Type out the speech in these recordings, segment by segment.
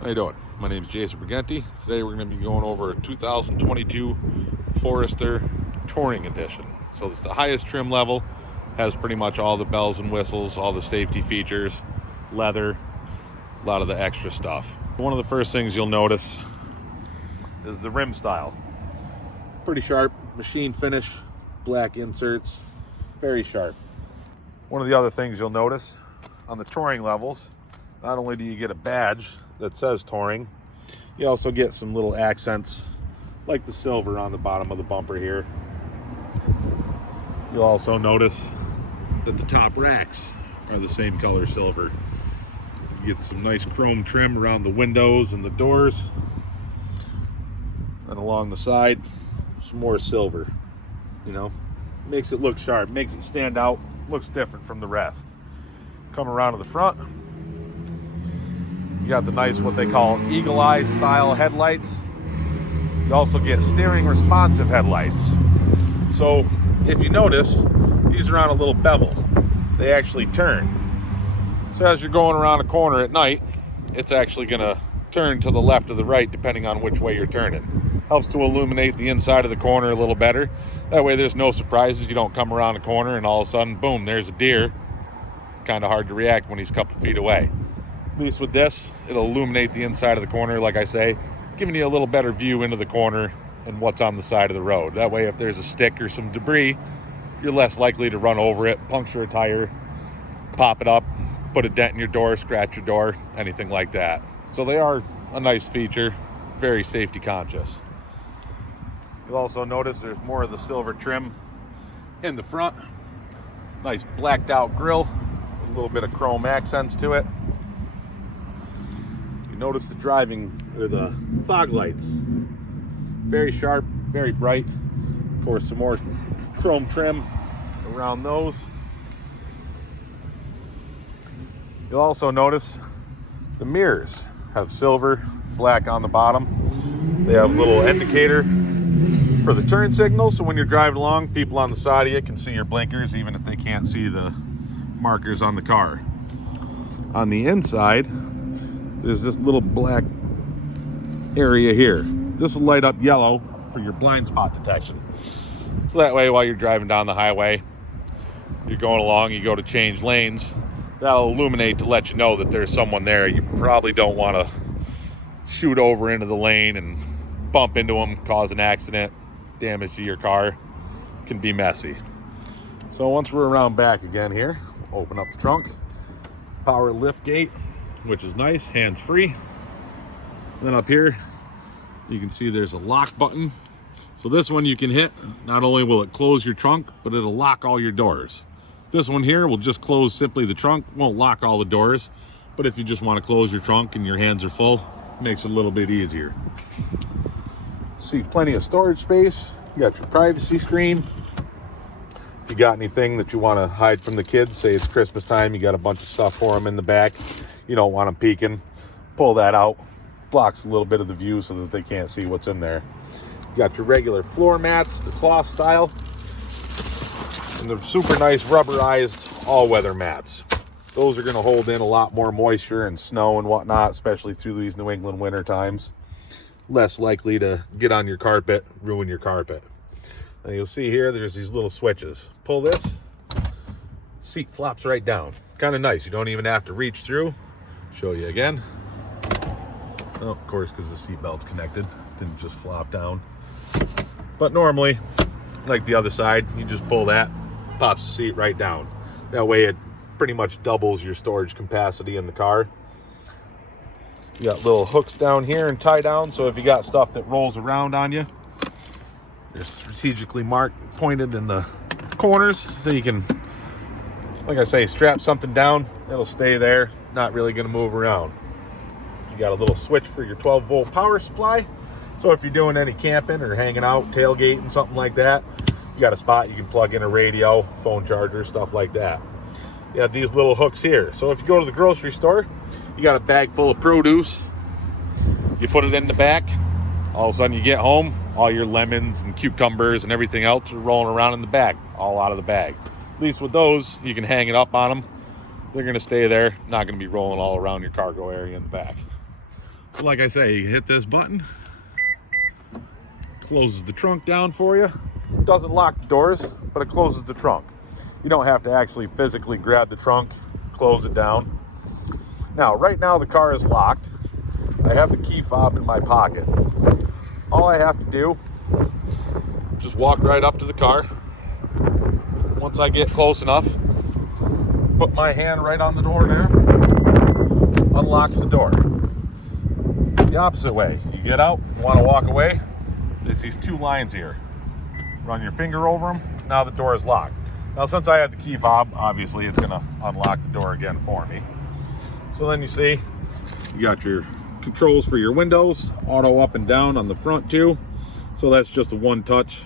How you doing? My name is Jason Briganti. Today we're going to be going over a 2022 Forester Touring Edition. So it's the highest trim level, has pretty much all the bells and whistles, all the safety features, leather, a lot of the extra stuff. One of the first things you'll notice is the rim style. Pretty sharp, machine finish, black inserts, very sharp. One of the other things you'll notice on the touring levels, not only do you get a badge that says touring, you also get some little accents like the silver on the bottom of the bumper here. You'll also notice that the top racks are the same color silver. You get some nice chrome trim around the windows and the doors, and along the side some more silver. You know, makes it look sharp, makes it stand out, looks different from the rest. Come around to the front, you got the nice, what they call eagle eye style headlights. You also get steering responsive headlights. So if you notice, these are on a little bevel. They actually turn. So as you're going around a corner at night, it's actually gonna turn to the left or the right depending on which way you're turning. Helps to illuminate the inside of the corner a little better. That way there's no surprises. You don't come around a corner and all of a sudden, boom, there's a deer. Kind of hard to react when he's a couple feet away. At least with this, it'll illuminate the inside of the corner, like I say, giving you a little better view into the corner and what's on the side of the road. That way, if there's a stick or some debris, you're less likely to run over it, puncture a tire, pop it up, put a dent in your door, scratch your door, anything like that. So they are a nice feature, very safety conscious. You'll also notice there's more of the silver trim in the front. Nice blacked out grille, a little bit of chrome accents to it. Notice the driving, or the fog lights, very sharp, very bright. Of course, some more chrome trim around those. You'll also notice the mirrors have silver, black on the bottom. They have a little indicator for the turn signal, so when you're driving along, people on the side of you can see your blinkers even if they can't see the markers on the car. On the inside, there's this little black area here. This will light up yellow for your blind spot detection. So that way, while you're driving down the highway, you're going along, you go to change lanes, that'll illuminate to let you know that there's someone there. You probably don't want to shoot over into the lane and bump into them, cause an accident, damage to your car. Can be messy. So once we're around back again here, open up the trunk, power lift gate, which is nice, hands-free. Then up here, you can see there's a lock button. So this one you can hit. Not only will it close your trunk, but it'll lock all your doors. This one here will just close simply the trunk, won't lock all the doors. But if you just want to close your trunk and your hands are full, it makes it a little bit easier. See, plenty of storage space. You got your privacy screen. If you got anything that you want to hide from the kids, say it's Christmas time, you got a bunch of stuff for them in the back, you don't want them peeking, pull that out, blocks a little bit of the view so that they can't see what's in there. You got your regular floor mats, the cloth style, and the super nice rubberized all-weather mats. Those are going to hold in a lot more moisture and snow and whatnot, especially through these New England winter times. Less likely to get on your carpet, ruin your carpet. Now you'll see here, there's these little switches. Pull this, seat flops right down. Kind of nice, you don't even have to reach through. Show you again. Oh, of course, because the seat belt's connected, didn't just flop down. But normally, like the other side, you just pull that, pops the seat right down. That way it pretty much doubles your storage capacity in the car. You got little hooks down here and tie down, so if you got stuff that rolls around on you, they're strategically marked, pointed in the corners, so you can, like I say, strap something down, it'll stay there, not really going to move around. You got a little switch for your 12-volt power supply, so if you're doing any camping or hanging out, tailgating, something like that, you got a spot you can plug in a radio, phone charger, stuff like that. You have these little hooks here, so if you go to the grocery store, you got a bag full of produce, you put it in the back, all of a sudden you get home, all your lemons and cucumbers and everything else are rolling around in the bag, all out of the bag. At least with those, you can hang it up on them. They're going to stay there, not going to be rolling all around your cargo area in the back. So like I say, you hit this button, closes the trunk down for you. Doesn't lock the doors, but it closes the trunk. You don't have to actually physically grab the trunk, close it down. Now, right now the car is locked. I have the key fob in my pocket. All I have to do, just walk right up to the car. Once I get close enough, put my hand right on the door there, unlocks the door. The opposite way, you get out, you want to walk away, there's these two lines here. Run your finger over them, now the door is locked. Now since I have the key fob, obviously it's going to unlock the door again for me. So then you see, you got your controls for your windows, auto up and down on the front too. So that's just a one touch.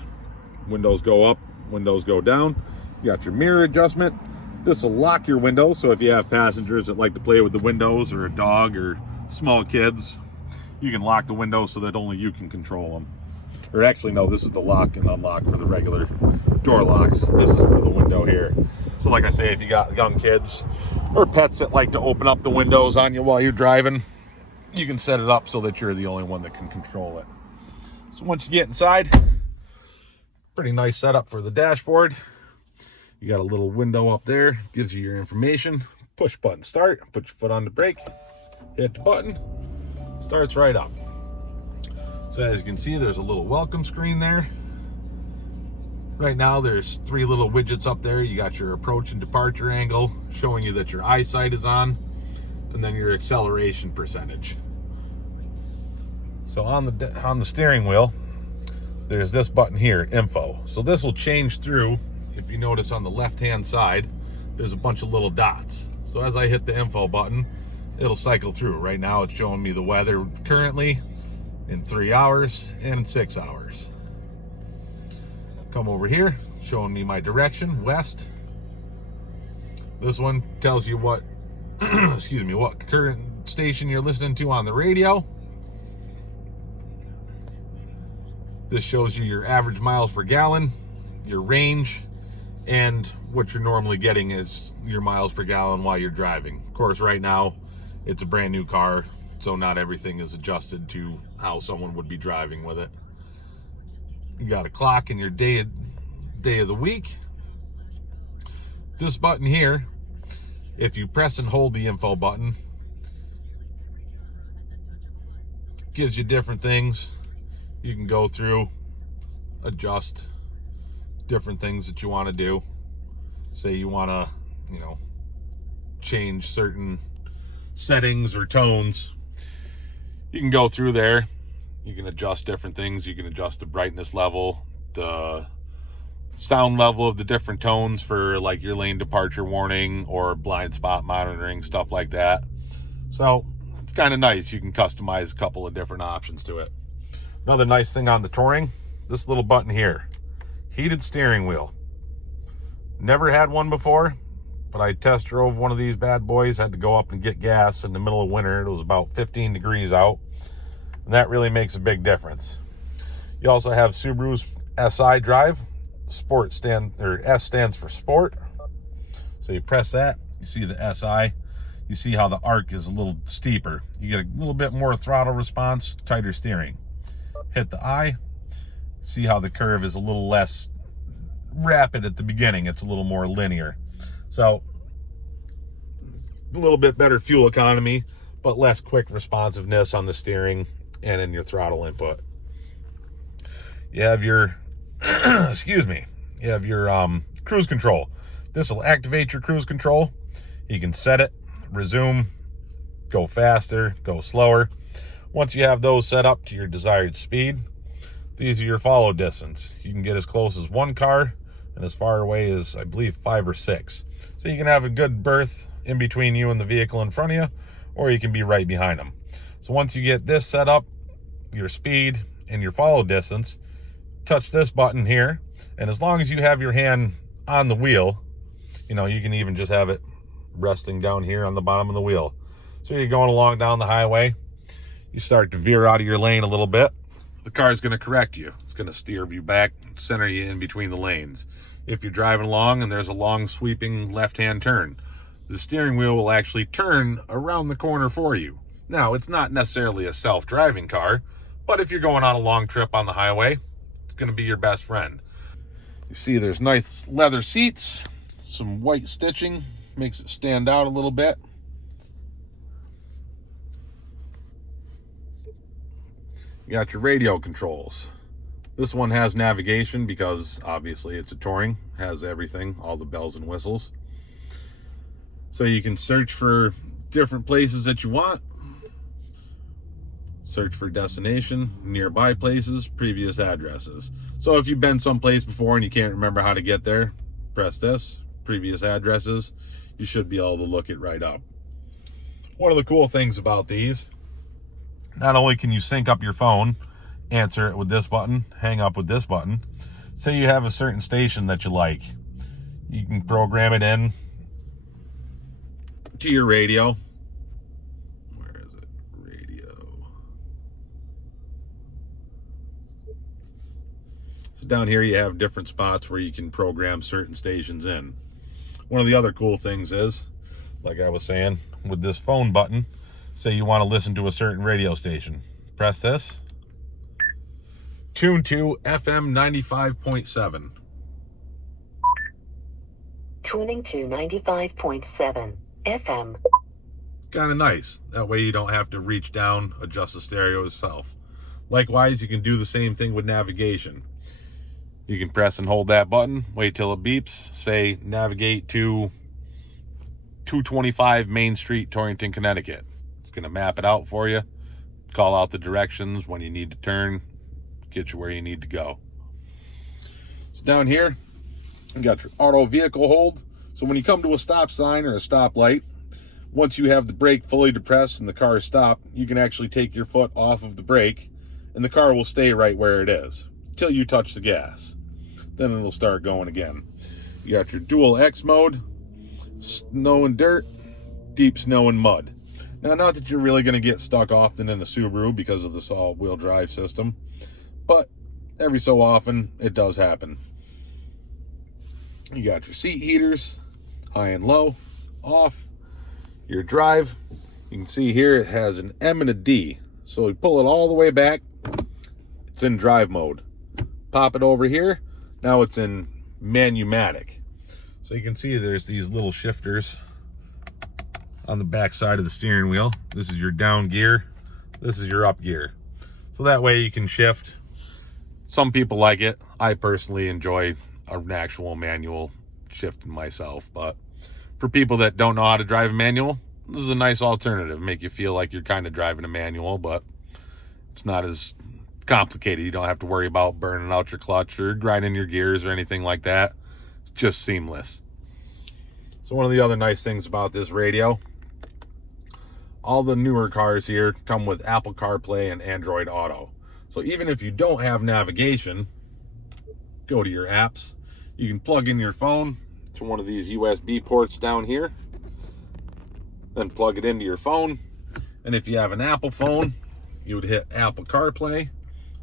Windows go up, windows go down. You got your mirror adjustment. This will lock your windows, so if you have passengers that like to play with the windows, or a dog, or small kids, you can lock the windows so that only you can control them. Or actually, no, this is the lock and unlock for the regular door locks. This is for the window here. So like I say, if you got young kids or pets that like to open up the windows on you while you're driving, you can set it up so that you're the only one that can control it. So once you get inside, pretty nice setup for the dashboard. You got a little window up there, gives you your information. Push button start, put your foot on the brake, hit the button, starts right up. So as you can see, there's a little welcome screen there. Right now there's three little widgets up there. You got your approach and departure angle, showing you that your eyesight is on, and then your acceleration percentage. So on the steering wheel, there's this button here, info. So this will change through. If you notice on the left-hand side, there's a bunch of little dots. So as I hit the info button, it'll cycle through. Right now it's showing me the weather currently in 3 hours and in 6 hours. Come over here, showing me my direction, west. This one tells you what, excuse me, what current station you're listening to on the radio. This shows you your average miles per gallon, your range, and what you're normally getting is your miles per gallon while you're driving. Of course, right now it's a brand new car, so not everything is adjusted to how someone would be driving with it. You got a clock and your day of the week. This button here, if you press and hold the info button, gives you different things. You can go through, adjust different things that you want to do. Say you want to, change certain settings or tones. You can go through there. You can adjust different things. You can adjust the brightness level, the sound level of the different tones for like your lane departure warning or blind spot monitoring, stuff like that. So it's kind of nice. You can customize a couple of different options to it. Another nice thing on the Touring, this little button here, heated steering wheel. Never had one before, but I test drove one of these bad boys. Had to go up and get gas in the middle of winter. It was about 15 degrees out, and that really makes a big difference. You also have Subaru's SI drive. S stands for sport. So you press that, you see the SI. You see how the arc is a little steeper. You get a little bit more throttle response, tighter steering. Hit the I, see how the curve is a little less rapid at the beginning. It's a little more linear. So a little bit better fuel economy, but less quick responsiveness on the steering and in your throttle input. You have your, excuse me, you have your cruise control. This will activate your cruise control. You can set it, resume, go faster, go slower. Once you have those set up to your desired speed, these are your follow distance. You can get as close as one car and as far away as, I believe, 5 or 6. So you can have a good berth in between you and the vehicle in front of you, or you can be right behind them. So once you get this set up, your speed and your follow distance, touch this button here, and as long as you have your hand on the wheel, you can even just have it resting down here on the bottom of the wheel. So you're going along down the highway, you start to veer out of your lane a little bit, the car is going to correct you. It's going to steer you back, center you in between the lanes. If you're driving along and there's a long sweeping left-hand turn, the steering wheel will actually turn around the corner for you. Now, it's not necessarily a self-driving car, but if you're going on a long trip on the highway, it's going to be your best friend. You see there's nice leather seats, some white stitching, makes it stand out a little bit. You got your radio controls. This one has navigation because obviously it's a touring, has everything, all the bells and whistles. So you can search for different places that you want. Search for destination, nearby places, previous addresses. So if you've been someplace before and you can't remember how to get there, press this, previous addresses. You should be able to look it right up. One of the cool things about these, not only can you sync up your phone, answer it with this button, hang up with this button. Say you have a certain station that you like. You can program it in to your radio. Where is it? Radio. So down here you have different spots where you can program certain stations in. One of the other cool things is, like I was saying, with this phone button, say you want to listen to a certain radio station. Press this. Tune to FM 95.7. Tuning to 95.7 FM. It's kind of nice. That way you don't have to reach down, adjust the stereo yourself. Likewise, you can do the same thing with navigation. You can press and hold that button, wait till it beeps, say navigate to 225 Main Street, Torrington, Connecticut. It's going to map it out for you, call out the directions when you need to turn, get you where you need to go. So down here, you got your auto vehicle hold. So when you come to a stop sign or a stoplight, once you have the brake fully depressed and the car is stopped, you can actually take your foot off of the brake and the car will stay right where it is till you touch the gas. Then it'll start going again. You got your dual X mode, snow and dirt, deep snow and mud. Now, not that you're really going to get stuck often in the Subaru because of this all-wheel drive system, but every so often it does happen. You got your seat heaters, high and low, off. Your drive, you can see here it has an M and a D. So you pull it all the way back, it's in drive mode. Pop it over here, now it's in manumatic. So you can see there's these little shifters on the back side of the steering wheel. This is your down gear, this is your up gear. So that way you can shift. Some people like it. I personally enjoy an actual manual shifting myself, but for people that don't know how to drive a manual, this is a nice alternative. Make you feel like you're kind of driving a manual, but it's not as complicated. You don't have to worry about burning out your clutch or grinding your gears or anything like that. It's just seamless. So one of the other nice things about this radio, all the newer cars here come with Apple CarPlay and Android Auto. So even if you don't have navigation, go to your apps. You can plug in your phone to one of these USB ports down here, then plug it into your phone. And if you have an Apple phone, you would hit Apple CarPlay.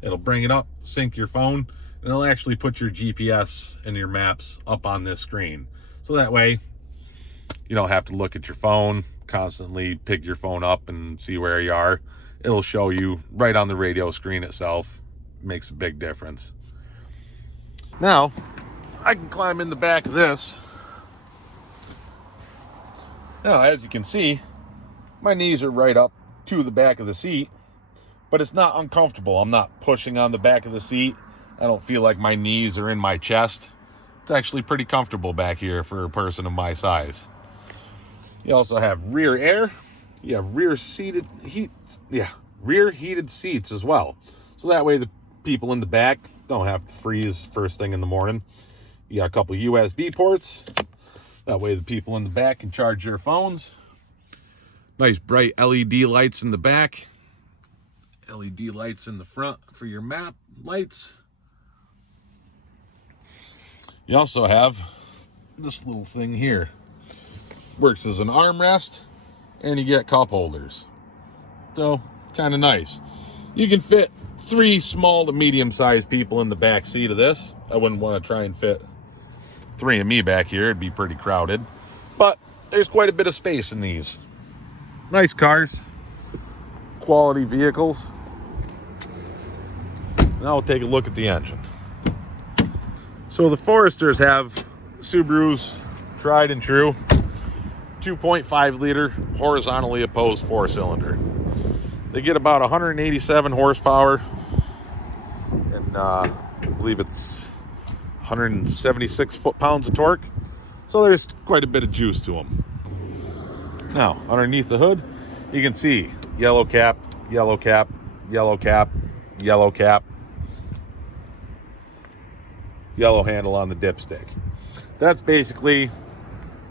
It'll bring it up, sync your phone, and it'll actually put your GPS and your maps up on this screen. So that way you don't have to look at your phone, constantly pick your phone up and see where you are. It'll show you right on the radio screen itself. Makes a big difference. Now, I can climb in the back of this. Now, as you can see, my knees are right up to the back of the seat, but it's not uncomfortable. I'm not pushing on the back of the seat. I don't feel like my knees are in my chest. It's actually pretty comfortable back here for a person of my size. You also have rear air. You have rear heated seats as well. So that way the people in the back don't have to freeze first thing in the morning. You got a couple USB ports. That way the people in the back can charge their phones. Nice bright LED lights in the back. LED lights in the front for your map lights. You also have this little thing here. Works as an armrest, and you get cup holders. So, kind of nice. You can fit 3 small to medium-sized people in the back seat of this. I wouldn't want to try and fit 3 of me back here. It'd be pretty crowded. But there's quite a bit of space in these. Nice cars. quality vehicles. Now we'll take a look at the engine. So the Foresters have Subaru's tried and true 2.5 liter horizontally opposed 4-cylinder. They get about 187 horsepower, and I believe it's 176 foot-pounds of torque. So there's quite a bit of juice to them. Now, underneath the hood, you can see yellow cap, yellow cap, yellow cap, yellow cap, yellow handle on the dipstick. That's basically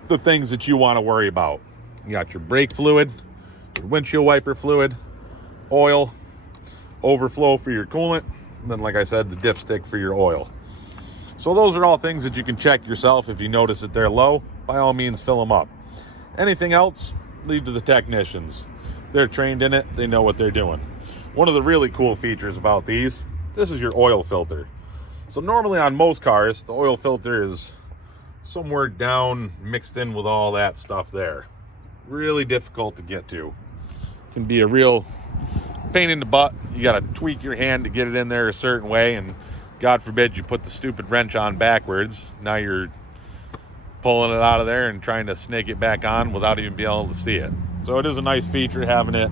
the things that you want to worry about. You got your brake fluid, your windshield wiper fluid, oil, overflow for your coolant, and then, like I said, the dipstick for your oil. So those are all things that you can check yourself. If you notice that they're low, by all means fill them up. Anything else, leave to the technicians. They're trained in it, they know what they're doing. One of the really cool features about these, this is your oil filter. So normally on most cars, the oil filter is somewhere down mixed in with all that stuff there. Really difficult to get to. Can be a real pain in the butt. You got to tweak your hand to get it in there a certain way, and God forbid you put the stupid wrench on backwards. Now you're pulling it out of there and trying to snake it back on without even being able to see it. So it is a nice feature having it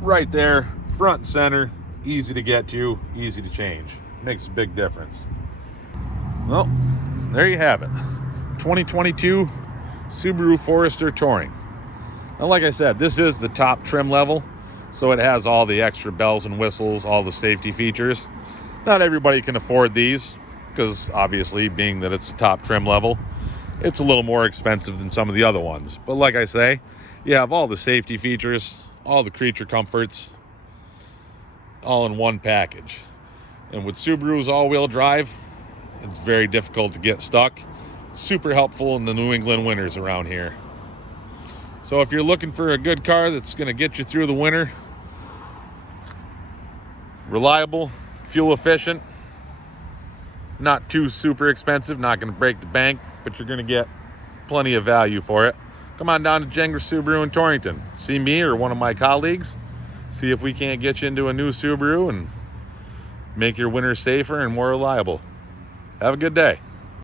right there, front and center, easy to get to, easy to change. Makes a big difference. Well, there you have it. 2022 Subaru Forester Touring. Now, like I said, this is the top trim level, so it has all the extra bells and whistles, all the safety features. Not everybody can afford these, because obviously, being that it's the top trim level, it's a little more expensive than some of the other ones. But like I say, you have all the safety features, all the creature comforts, all in one package. And with Subaru's all-wheel drive, it's very difficult to get stuck. Super helpful in the New England winters around here. So if you're looking for a good car that's going to get you through the winter, reliable, fuel efficient, not too super expensive, not going to break the bank, but you're going to get plenty of value for it, come on down to Gengras Subaru in Torrington. See me or one of my colleagues. See if we can't get you into a new Subaru and make your winter safer and more reliable. Have a good day.